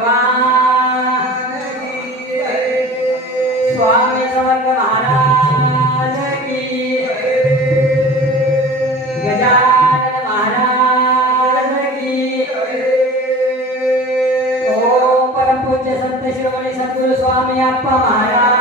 भगवान की स्वामी समर्थ महाराज की गजानन महाराज की ओम परम पूज्य संत शिरोमणी सद्गुरु स्वामी अप्पा महाराज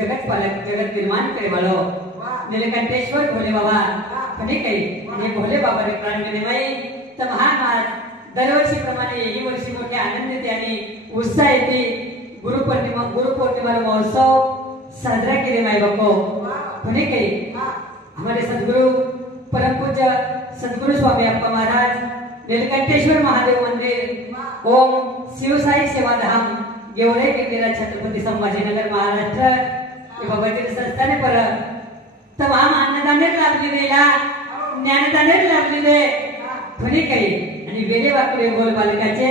जगत पालक जगत निर्माण करे वालो नीलकंठेश्वर भोले बाबा ठीक आहे आणि भोले बाबा ने प्राण विनिमय तर महान दरवर्षीप्रमाणे ही वर्षी मोठ्या आनंदाने आणि उत्साहाने गुरुपौर्णिमा महोत्सव साजरा केले माय बापो ठीक आहे हमारे सद्गुरु परम पूज्य सद्गुरु स्वामी अप्पा महाराज नीलकंठेश्वर महादेव मंदिर ओम शिवसाई सेवाधाम गेवळे केलेला छत्रपती संभाजीनगर महाराष्ट्र बाबाजी संस्थाने पर तमाम अन्नदाने लाभलेला ज्ञानदाने लाभलेले फणी काही आणि वेळे वाकडे बोल बालकाचे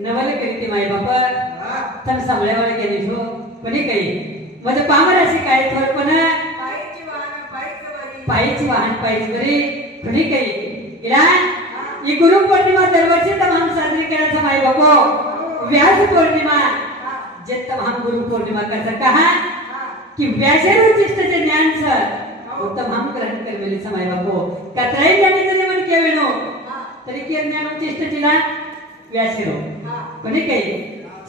नवल करीते माय बाप तन सांभाळवाले गेले जो फणी काही म्हणजे पामराशी काय थोडपण पायीची वाहन पायीच बरी फणी काही इला ही गुरु पौर्णिमा दरवर्षी तमाम साजरी करायचा माय बाप व्यास पौर्णिमा जे तमाम गुरु पौर्णिमा करता कहा कि व्यासेर उचिष्टचे ज्ञान सर उत्तम हम ग्रहण करवेले समय बापो कतराई ज्ञानी जरी मन केवेनो तरी के ज्ञान उचिष्ट जिला व्यासेरो कोणी काही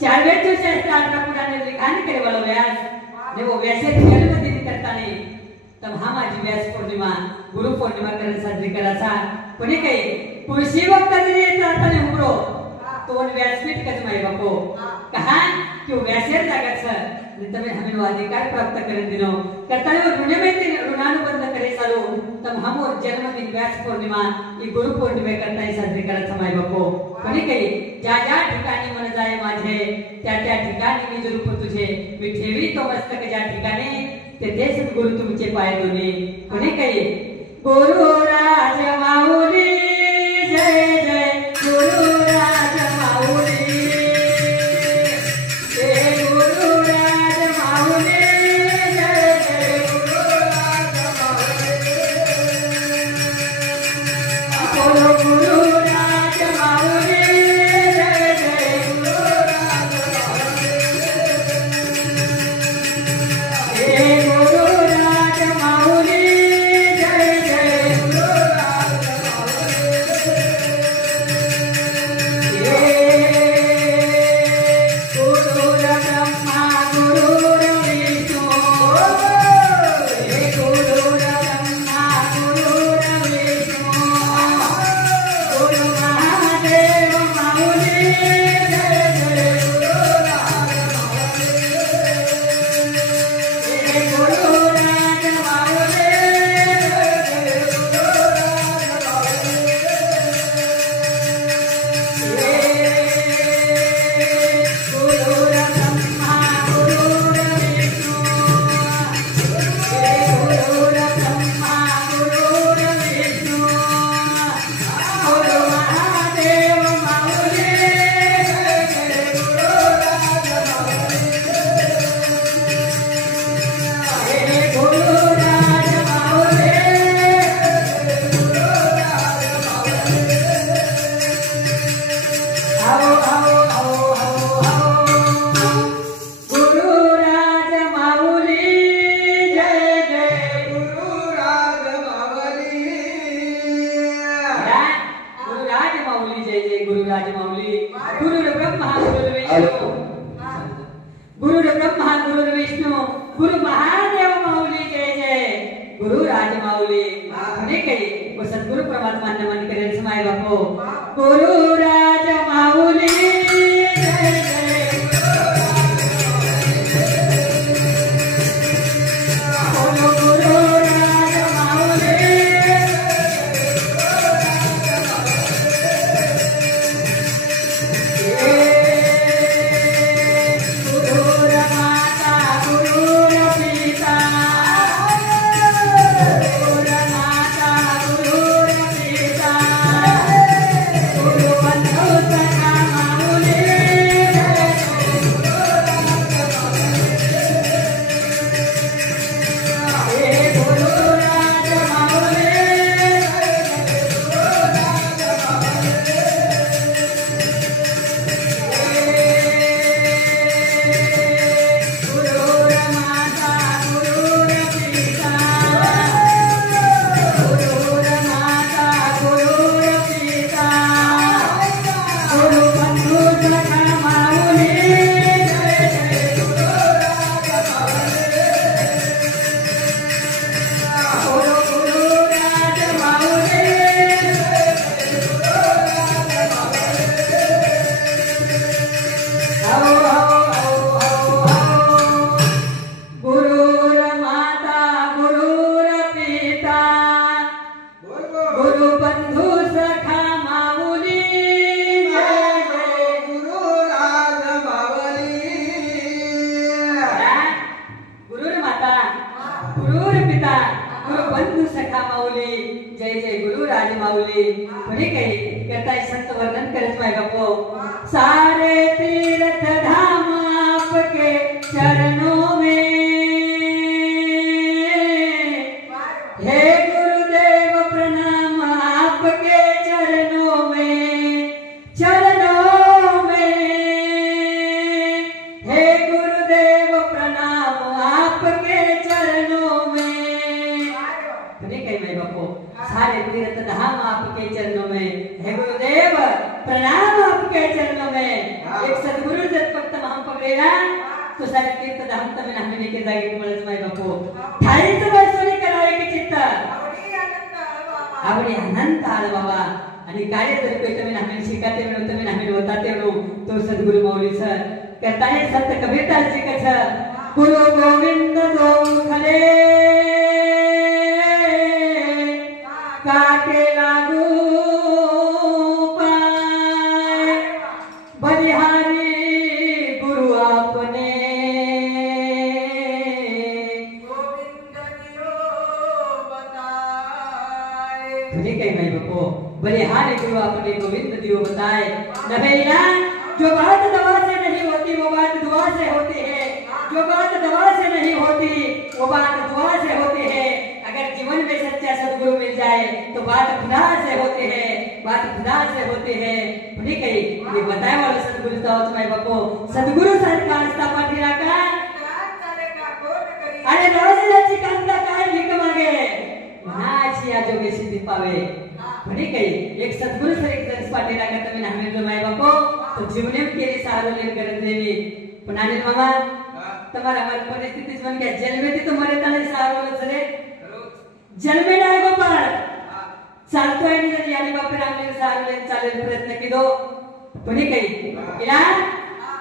चार वेळचे शास्त्र आत्मा पुराणे लिखाण करे वाला व्यास ने वो व्यासेर जन्मदिन करता नाही तब हम आज व्यास पौर्णिमा गुरु पौर्णिमा करणे साजरी करायचा कोणी काही पुरुषी वक्त जरी येतात ने उमरो तो व्यासपीठ कज माय बापो कहा कि व्यासेर जागत सर तमें हमें अधिकार प्राप्त कर दिनो करताने ऋण में ऋणानुबंध करे चालू तब हम और जन्मदिन व्यास पौर्णिमा ही गुरु पौर्णिमे करता साजरी करायचा माय बापो कोणी काही ज्या ज्या ठिकाणी मन जाय माझे त्या ठिकाणी मी जरूर तुझे मी ठेवी तो मस्तक ज्या ठिकाणी तेथे सद्गुरु तुमचे पाय दोने कोणी काही गुरु राज माऊली जय जय गुरु राज माऊली जय जय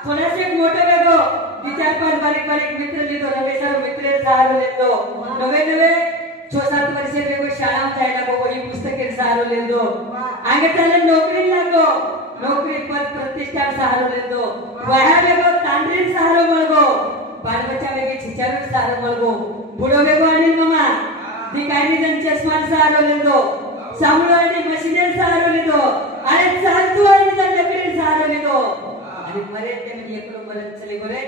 थोडासा एक मोठं वेगो चार पांच बारीक बारीक मित्र लिहितो नवे सर्व मित्र सहारो लेतो नवे नवे 6-7 वर्ष वेगो शाळा जायला बाबा ही पुस्तके सहारो लेतो आगे त्याला नोकरी लागो नौकरी पद प्रतिष्ठा सहारो लेतो वहा वेगो तांड्री सहारो मळगो बाल बच्चा वेगे छिचारू सहारो मळगो बुडो वेगो आणि मामा दिकायनी जन चष्मा सहारो लेतो सामूळ आणि मशीनेर सहारो लेतो अरे चालतो आणि जन लकडी सहारो लेतो आणि मरे ते म्हणजे एकलो मरत चले गोरे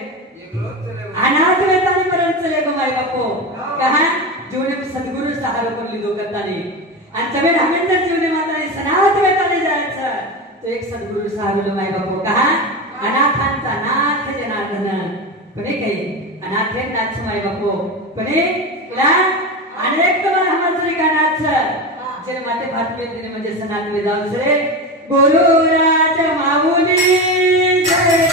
अनाथ वेतानी मरत चले गो माय बापो कहा जीवने सद्गुरु सहारो कर लिदो करतानी आणि तबे हमें जीवने माताने सनाथ वेतानी जायचं तो एक सद्गुरु सहारो माय बापो कहा अनाथांचा नाथ जनार्दन कोणी काही अनाथ हे नाथ माय बापो कोणी ला अनेक कला हमारी का नाथ जन माते भात में दिने म्हणजे सनात में जाऊ से गुरु राज माऊली जय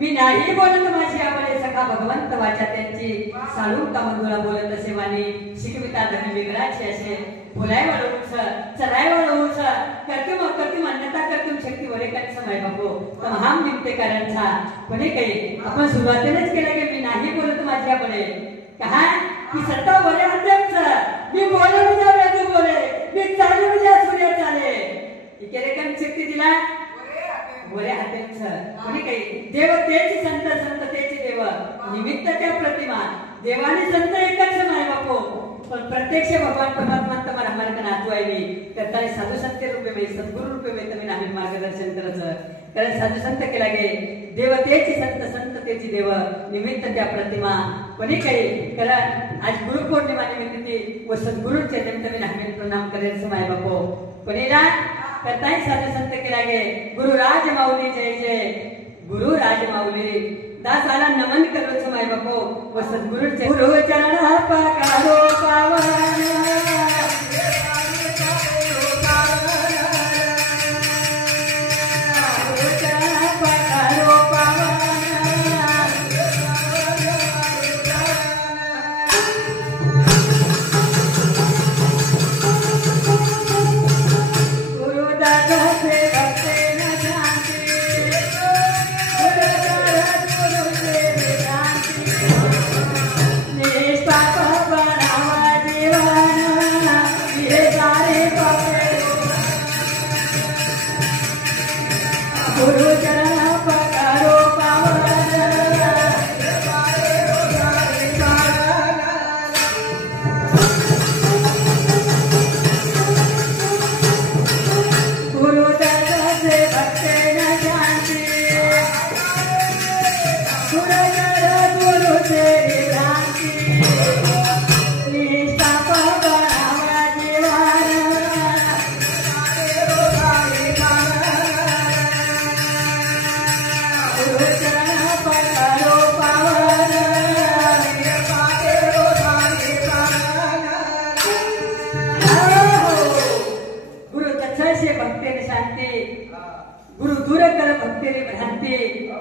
मी नाही बोलत माझी आपले सखा भगवंत वाचा त्यांची सालू कामंदुला बोलत असे वाणी शिकविता धनी विग्राची असे बोलाय वाळूच चराय वाळूच कर्तुम अन्यता कर्तुम शक्ती वरे काय समय बापू तमाम निमित्तकारांचा कोणी काही आपण सुरुवातीलाच केलं की मी नाही बोलत माझी आपले कहा की सत्ता बोले हत्याच मी बोले म्हणजे तू बोले मी चालू म्हणजे सूर्य चाले इकडे काय शक्ती दिला बोले हातेच कोणी काही देव तेची संत संत तेची देव निमित्त त्या प्रतिमा देवाने संत एकच नाही बापू पण प्रत्यक्ष भगवान परमात्मा तुम्हाला हमारे नातू आहे त्यातले साधू संत रूपे में सद्गुरु रूपे में तुम्ही आम्ही मार्गदर्शन करायचं कारण साधू संत केला गे देव तेची संत संत तेची देव निमित्त त्या प्रतिमा कोणी काही कारण आज गुरु पौर्णिमा निमित्त व सद्गुरूचे निमित्त मी आम्ही प्रणाम करायचं माय बापू कोणीला करताय साधू संत केला गे गुरु राज माऊली जय जय गुरु राज माऊली दासाला नमन करोच माय बापू व सद्गुरूचे गुरु चरण पकारो पावन गुरु दूर कर भक्तेने भ्रांती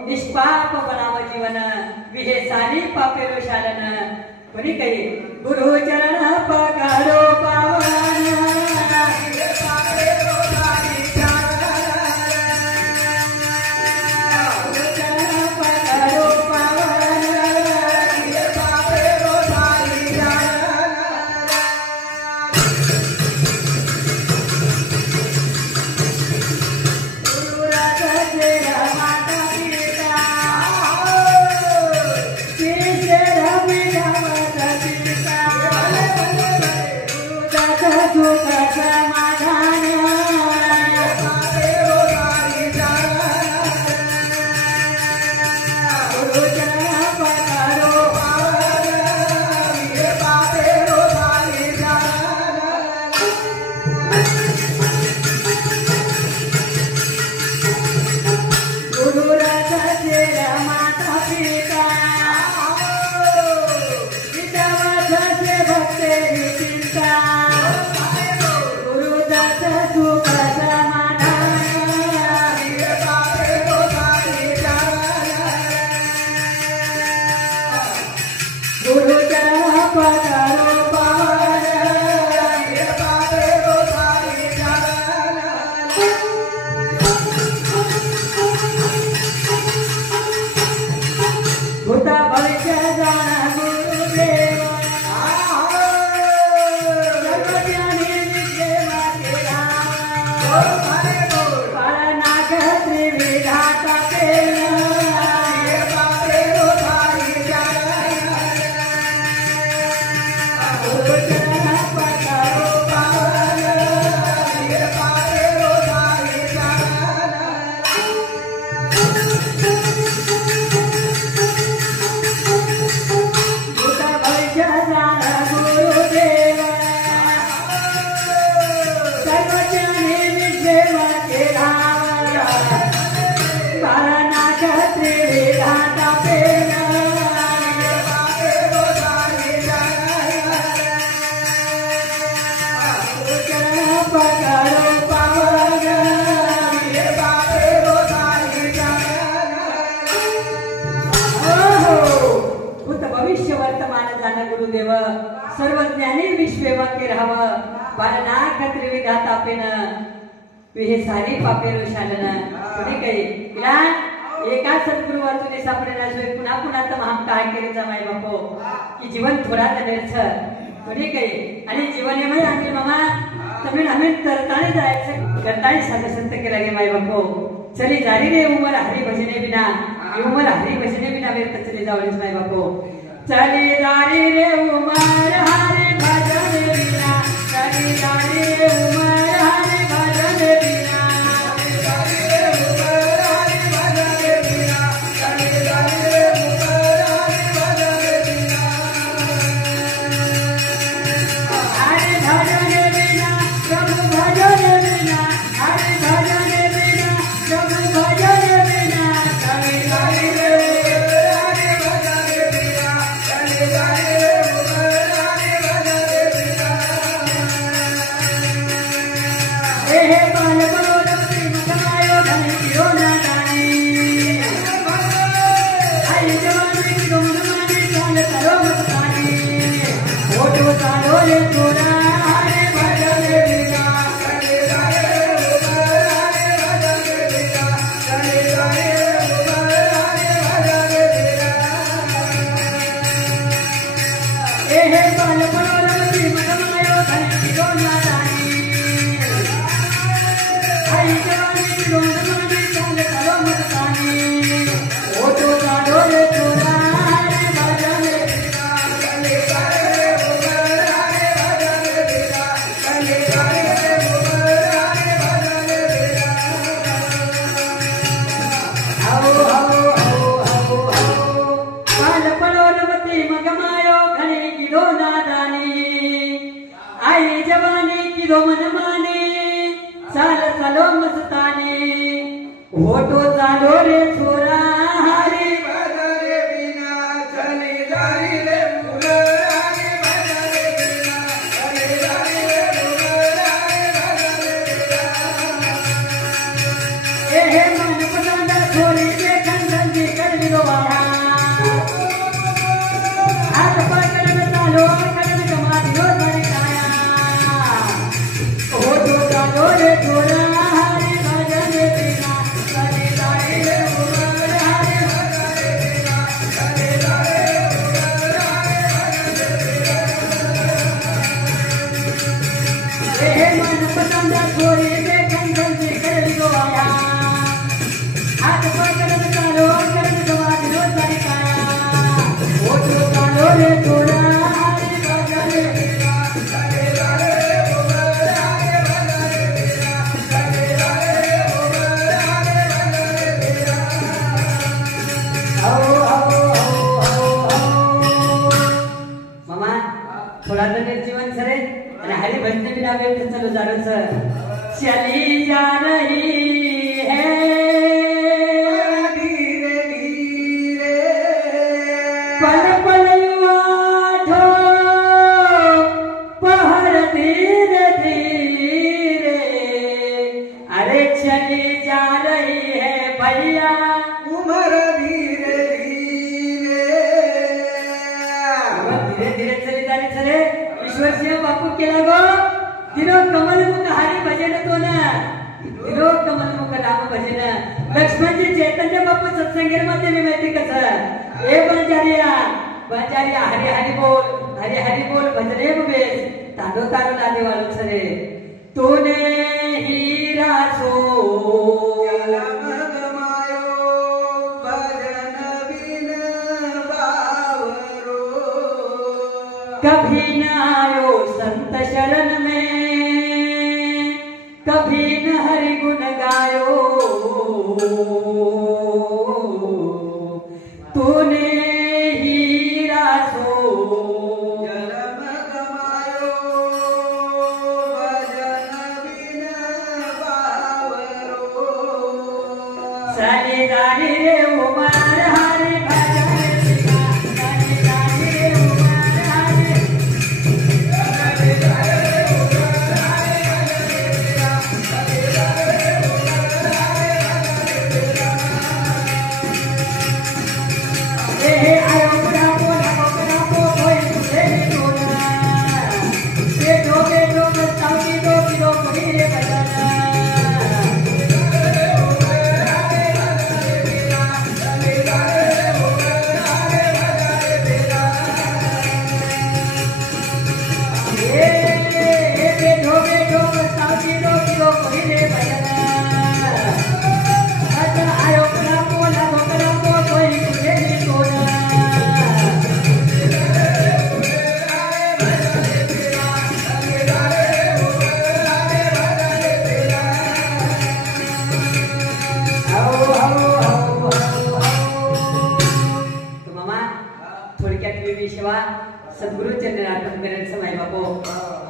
निष्पाप बनाव जीवन विहे सारी पापे रोशालन कोणी काही गुरु चरण पगारो पावन हे सारी पापे रोशालन कोणी काही इला एका सद्गुरु वाचून सापडेला जो पुन्हा पुन्हा तर महाम काय केले जमाय बापो की जीवन थोडा तनेच कोणी काही आणि जीवन हे म्हणजे आम्ही मामा तुम्ही आम्ही तरताने जायचं करताने साधे संत केला गे माय बापो चली जारी रे उमर हरी भजने बिना उमर हरी भजने बिना वेर चली जावलीच माय बापो चली जारी रे उमर हरी भजने बिना चली जारी रे उमर हरी भजने बिना चालो मस्तानी ओटो चालो रे छोरा हात पकडून चालो करत समाधिलो सारी काया ओठो चालो रे थोडा हरी भजन थोड़ा तो निर्जीवन सरे हरी भजन बिना व्यक्त चलो जारो सर चली जा रही है धीरे धीरे पल पल युवा पहर धीरे धीरे अरे चली जा रही है भैया उमर धीरे धीरे धीरे चली जा रही सरे ईश्वर सिंह बापू केला गो दिनो कमलमुख हरी भजन तो ना दिनो कमलमुख राम भजन लक्ष्मण जी चैतन्य बापू सत्संगेर मध्ये मी माहिती कसं ए बंजारिया हरी हरी बोल भजने बेस तारो तारो लादे वालो सरे तूने हीरा सो कभी न आयो संत शरण में कभी न हरि गुण गायो तूने हीरा सो जन्म गमायो भजन बिन बावरो सारी दारी रे उमर हरि भजन सारी दारी रे उमर हरि सद्गुरु चंद्रनाथ मेरे समय बापो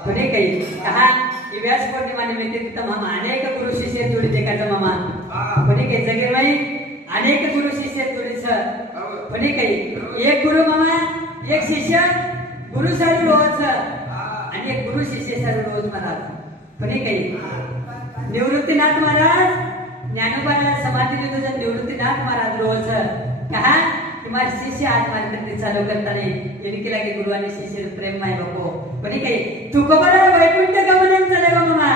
पुणे काही कहा की व्यास पौर्णिमा निमित्त तमाम अनेक गुरु शिष्य जोडी देखाचा मामा पुणे काही जगीर माई अनेक गुरु शिष्य जोडीच पुणे काही एक गुरु मामा एक शिष्य गुरु सारू रोज आणि एक गुरु शिष्य सारू रोज महाराज पुणे काही निवृत्तीनाथ महाराज ज्ञानोबा समाधी नियोजन निवृत्तीनाथ महाराज रोज कहा तुम्हारे शिष्य आज मार्केट चालू करता नहीं यानी के लगे गुरु आणि शिष्य प्रेम माय बापो पण काही तू को बरा वैकुंठ गमन चलेगा मामा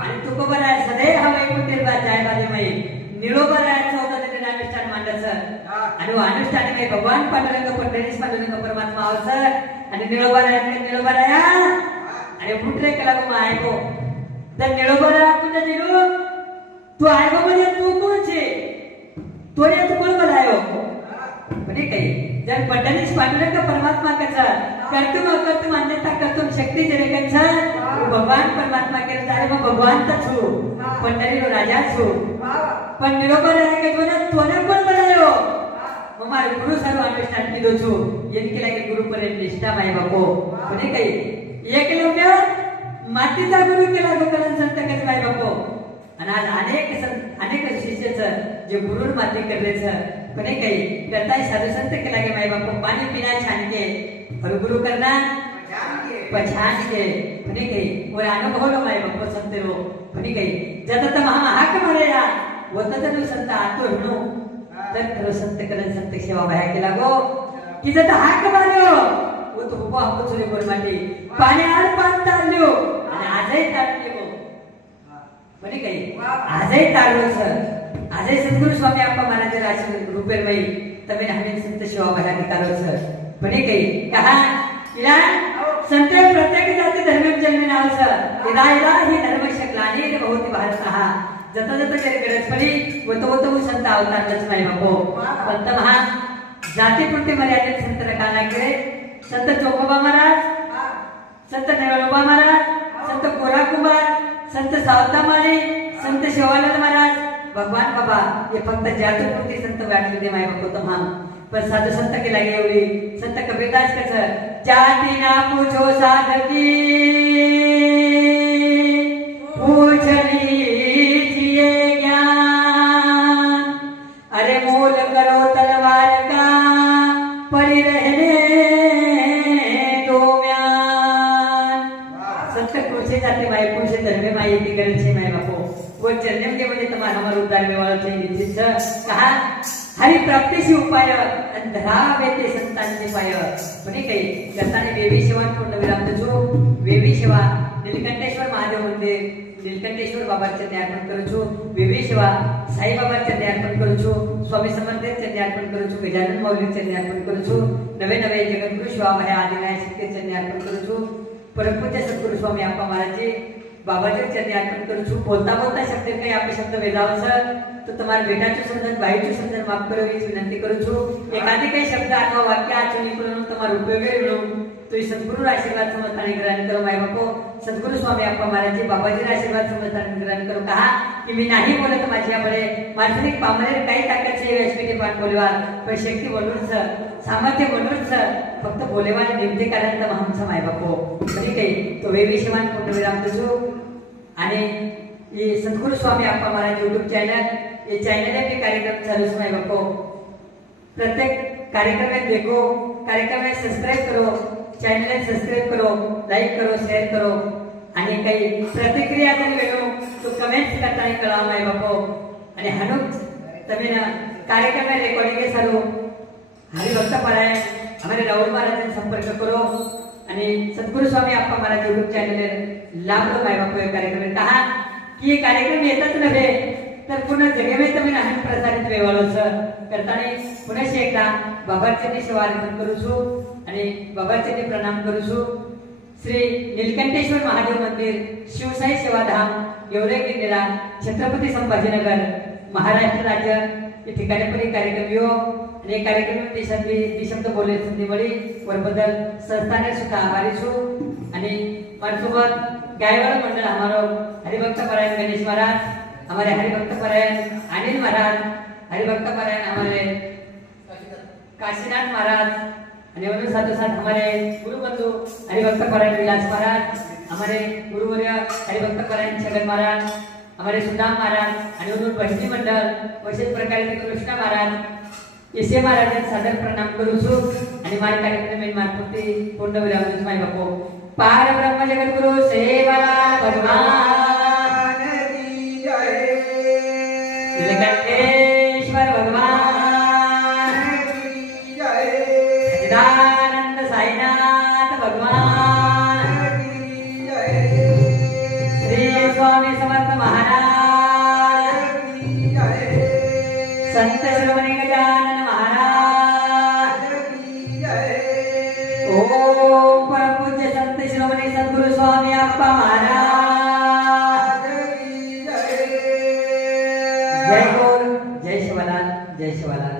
आणि तू को बरा सदैव हा वैकुंठ बा जाय बाजे मै निळो बरा 14 दिवस अनुष्ठान मांडचं आणि वो अनुष्ठान काही भगवान पांडुरंग पंढरीस पांडुरंग परमात्मा आवसर आणि निळो बरा या आणि फुटरे कला को आयको तर निळो बरा कुठे दिलो तू आयको म्हणजे तू कोण छे तोरे तू कोण बनायो बने काही जर पंढरीस पांडुरंग परमात्मा कसा कर्तुम अन्यथा कर्तुम शक्ति जरे कसा भगवान परमात्मा के तारे में भगवान त छु पंढरी रो राजा छु पण निरोबर आहे के जोना तोने कोण बनायो हमारे गुरु सर्व अनुष्ठान की दो छु येन के लागे गुरु पर निष्ठा माय बापो बने काही एकलव्य मातीचा गुरु केला गोकरण संत कस माय बापो आणि आज अनेक शिष्य जे गुरु माती करले बने काही करताय साधु संत के लागे माय बापो पानी पीना छान के और गुरु करना पहचान के बने काही वो अनुभव लो माय बापो संत रो बने काही जत तम हम हाक मारेया वो तत संत आतुर नो तर खरो संत करण संत सेवा भया के लागो की जत हाक मार्यो वो तो उभा हो चले बोल माटी पाणी आड पान तारल्यो आणि आजही तारल्यो बने काही आजही तारलो सर आजही सद्गुरु स्वामी अप्पा महाराज राशन रुपेर मई तमे हमें संत सेवा भया के तारो सर बने काही कहा इला संत प्रत्येक जाती धर्म जन्म नाव सर इदा ही धर्म शकलानी बहुती भारत सहा जता जता तरी गरज पडी वतो संत अवतारच नाही बापो संत महान जातीपुरते मर्यादित संत रकानाकडे संत चोकोबा महाराज, संत नळोबा महाराज, संत कोराकुमार, संत सावतामाळी, संत शिवालाल महाराज, भगवान बाबा हे फक्त जातीपुरती संत वाटले दे माय बापो तमाम पण साधू संत केला एवढी संत कबीरदास कस जाती ना पूछो साधकी पूछ लीजिए ज्ञान, अरे मोल करो तलवार का पड़ी रहने दो म्यान। संत पूछे जाते माय पूछे धर्मे माय की गरज छे माय बापो वो चरणम के वजह तुम्हारा हमारा उद्धार में वाला चाहिए निश्चित कहा हरि प्राप्तीशी उपाय अंधरावे ते संतांचे पाय कोणी काही करताना वेवी सेवा पूर्ण विराम जो वेवी सेवा नीलकंठेश्वर महादेव मंदिर नीलकंठेश्वर बाबाचे अर्पण करू छु, वेवी सेवा साई बाबाचे अर्पण करू छु, स्वामी समर्थांचे अर्पण करू छु, गजानन मौलीचे अर्पण करू छु, नवे नवे जगद्गुरु स्वामी आदिनाथ शक्तीचे अर्पण करू छु, परमपूज्य सद्गुरु स्वामी अप्पा महाराज बाबाचे चरणी अर्पण करू छु। बोलता बोलता शब्द काही आपले शब्द वेदावसर तो तुम्हारे बेटाचे समजन बाईचे समजन माफ करो ही विनंती करू छु। एखादी काही शब्द अथवा वाक्य आचरणी करून तुम्हारे उपयोगी मिळून तो सद्गुरु आशीर्वाद समजताना ग्रहण करो माय बापो सद्गुरु स्वामी अप्पा महाराज बाबाजी आशीर्वाद समजताना ग्रहण करो कहा की मी नाही बोलत माझ्याकडे माझे पामरे काही टाकायचे व्यासपीठे पाठ बोलवार पण शक्ती बोलूच सामर्थ्य बोलूच फक्त बोलेवाने निमते कारण तर आमचा माय बापो ठीक आहे तो वेविषमान पूर्णविराम देजो आणि ये सद्गुरु स्वामी अप्पा महाराज यूट्यूब चैनल ये चैनल के कार्यक्रम चालू समय बापो प्रत्येक कार्यक्रम में देखो कार्यक्रम में सब्सक्राइब करो चैनल सब्सक्राइब करो लाइक करो शेयर करो आणि काही प्रतिक्रिया जर वेळो तो कमेंट्स करताना कळवा माय बापो आणि हनुक तुम्ही ना कार्यक्रम में रेकॉर्डिंग सारू हरिभक्त परायण हमारे राहुल महाराज संपर्क करो आणि सद्गुरु स्वामी अप्पा महाराज यूट्यूब चैनल लाभ लो माय बापो कार्यक्रम कहा की ये कार्यक्रम येतच नव्हे तर पुन्हा जगेवे तुम्ही नाही प्रसारित वेवाळो सर करताना पुन्हा एकदा बाबाचे सेवा अर्पण करू छु आणि बाबाचे प्रणाम करू छु। श्री नीलकंठेश्वर महादेव मंदिर शिवसाई सेवाधाम येवले गिरनेरा छत्रपती संभाजीनगर महाराष्ट्र राज्य या ठिकाणी पण कार्यक्रम यो आणि कार्यक्रम देशात बोलले संधी मळी वरबद्दल संस्थाने सुद्धा आभारी छु आणि माझ्यासोबत गायवाड मंडळ हमारो हरिभक्त परायण गणेश महाराज हमारे हरिभक्त परायण अनिल महाराज हरिभक्त परायण हमारे काशीनाथ महाराज आणि उनके साथ साथ हमारे गुरु बंधु हरिभक्त परायण विलास महाराज हमारे गुरुवर्य हरिभक्त परायण छगन महाराज हमारे सुदाम महाराज आणि उन भजनी मंडळ विशेष प्रकारे कृष्ण महाराज इसे महाराज सादर प्रणाम करू छु आणि मारे कार्यक्रम में मार्फती पूर्ण विराम माय बापो पार ब्रह्म जगत गुरु सेवा भगवान की जय नीलकंठेश्वर भगवान की जय सच्चिदानंद साईनाथ भगवान की जय श्री स्वामी समर्थ महाराज की जय संत श्रवणी गजानन महाराज की जय ओम परम पूज्य संत श्रवणी सद्गुरु स्वामी अप्पा महाराज की जय जय बोल जय शिवलाल जय शिवलाल।